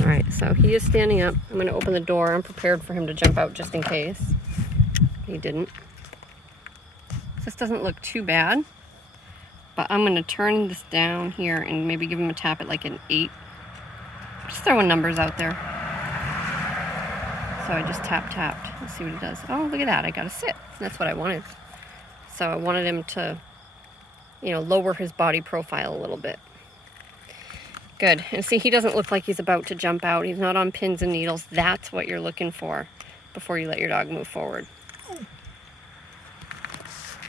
All right, so he is standing up. I'm gonna open the door. I'm prepared for him to jump out just in case. He didn't. This doesn't look too bad, but I'm gonna turn this down here and maybe give him a tap at like an 8. Just throwing numbers out there. So I just tapped. Let's see what he does. Oh, look at that, I got to sit. That's what I wanted. So I wanted him to, you know, lower his body profile a little bit. Good. And see, he doesn't look like he's about to jump out. He's not on pins and needles. That's what you're looking for before you let your dog move forward. All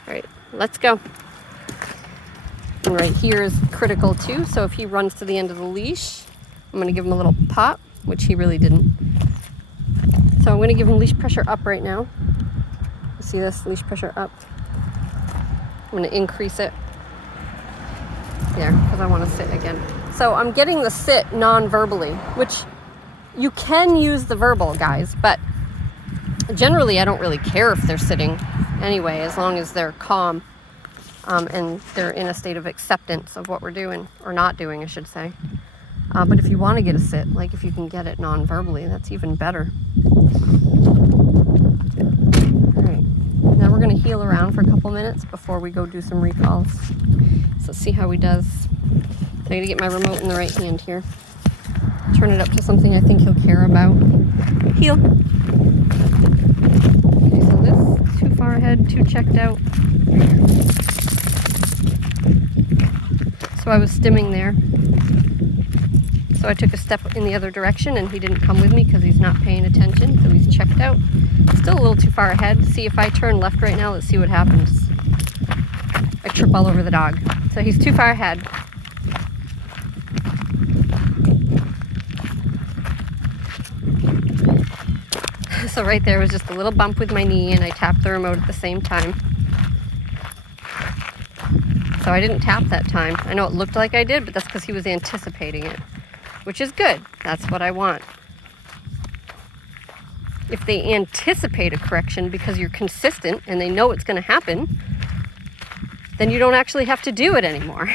right, let's go. And right here is critical too. So if he runs to the end of the leash, I'm going to give him a little pop, which he really didn't. So I'm going to give him leash pressure up right now. You see this? Leash pressure up. I'm going to increase it. There, because I want to sit again. So I'm getting the sit non-verbally, which you can use the verbal, guys, but generally I don't really care if they're sitting anyway, as long as they're calm and they're in a state of acceptance of what we're doing, or not doing, I should say. But if you want to get a sit, like if you can get it non-verbally, that's even better. All right, now we're going to heel around for a couple minutes before we go do some recalls. So let's see how he does. So I got to get my remote in the right hand here. Turn it up to something I think he'll care about. Heel. Okay, so this, too far ahead, too checked out. So I was stimming there. So I took a step in the other direction and he didn't come with me because he's not paying attention, so he's checked out. Still a little too far ahead. See, if I turn left right now, let's see what happens. I trip all over the dog. So he's too far ahead. So right there was just a little bump with my knee and I tapped the remote at the same time. So I didn't tap that time. I know it looked like I did, but that's because he was anticipating it, which is good. That's what I want. If they anticipate a correction because you're consistent and they know it's going to happen, then you don't actually have to do it anymore.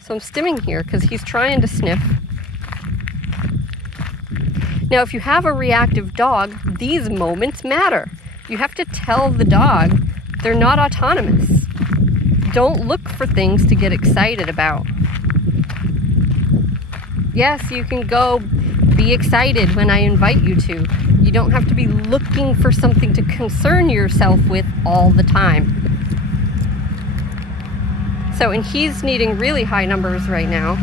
So I'm stimming here because he's trying to sniff. Now, if you have a reactive dog, these moments matter. You have to tell the dog they're not autonomous. Don't look for things to get excited about. Yes, you can go be excited when I invite you to. You don't have to be looking for something to concern yourself with all the time. So, and he's needing really high numbers right now.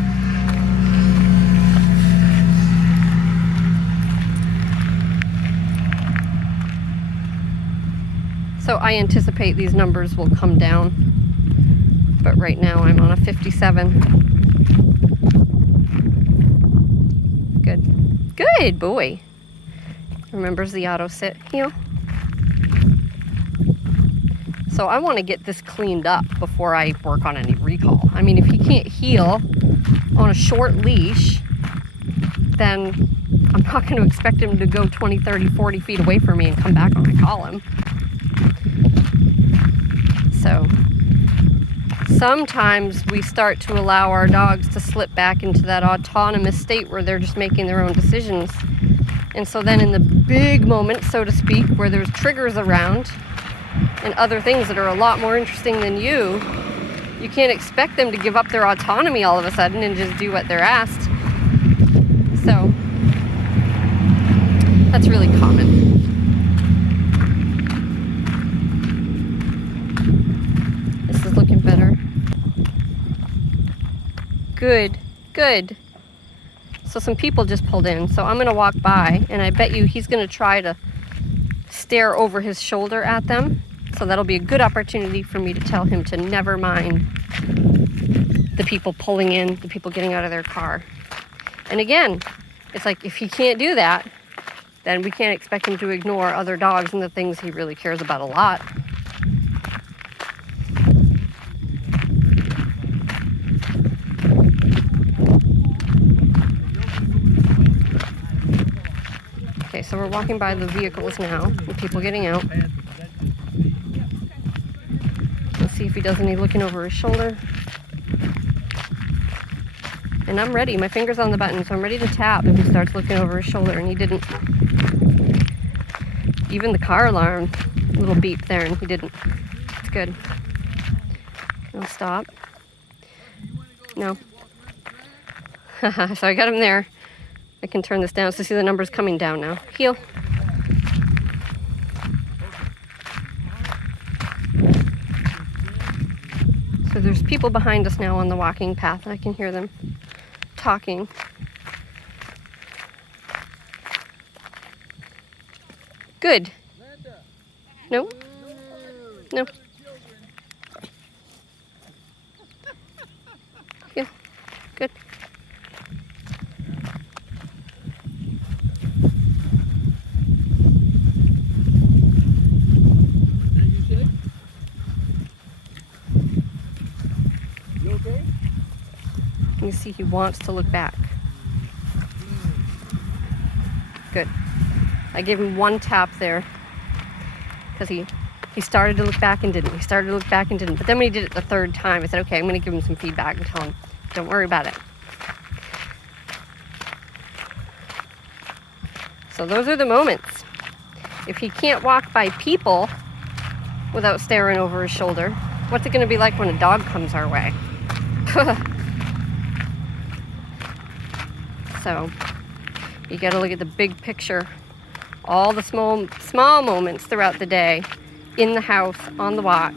So I anticipate these numbers will come down. But right now I'm on a 57. Good. Good boy. Remembers the auto sit heel. So I want to get this cleaned up before I work on any recall. I mean, if he can't heel on a short leash, then I'm not going to expect him to go 20, 30, 40 feet away from me and come back when I call him. So sometimes we start to allow our dogs to slip back into that autonomous state where they're just making their own decisions. And so then in the big moment, so to speak, where there's triggers around and other things that are a lot more interesting than you can't expect them to give up their autonomy all of a sudden and just do what they're asked. So that's really common. This is looking better. Good, good. So some people just pulled in, so I'm gonna walk by and I bet you he's gonna try to stare over his shoulder at them. So that'll be a good opportunity for me to tell him to never mind the people pulling in, the people getting out of their car. And again, it's like if he can't do that, then we can't expect him to ignore other dogs and the things he really cares about a lot. Okay, so we're walking by the vehicles now, with people getting out. Let's see if he does any looking over his shoulder. And I'm ready. My finger's on the button, so I'm ready to tap if he starts looking over his shoulder, and he didn't. Even the car alarm, little beep there, and he didn't. It's good. No, stop. No. So I got him there. I can turn this down so see the numbers coming down now. Heel. So there's people behind us now on the walking path. I can hear them talking. Good. No? No. Yeah. Good. You okay? You see he wants to look back. Good. I gave him one tap there because he started to look back and didn't. He started to look back and didn't. But then when he did it the third time, I said, okay, I'm going to give him some feedback and tell him, don't worry about it. So those are the moments. If he can't walk by people without staring over his shoulder, what's it going to be like when a dog comes our way? So you got to look at the big picture. All the small moments throughout the day, in the house, on the walk.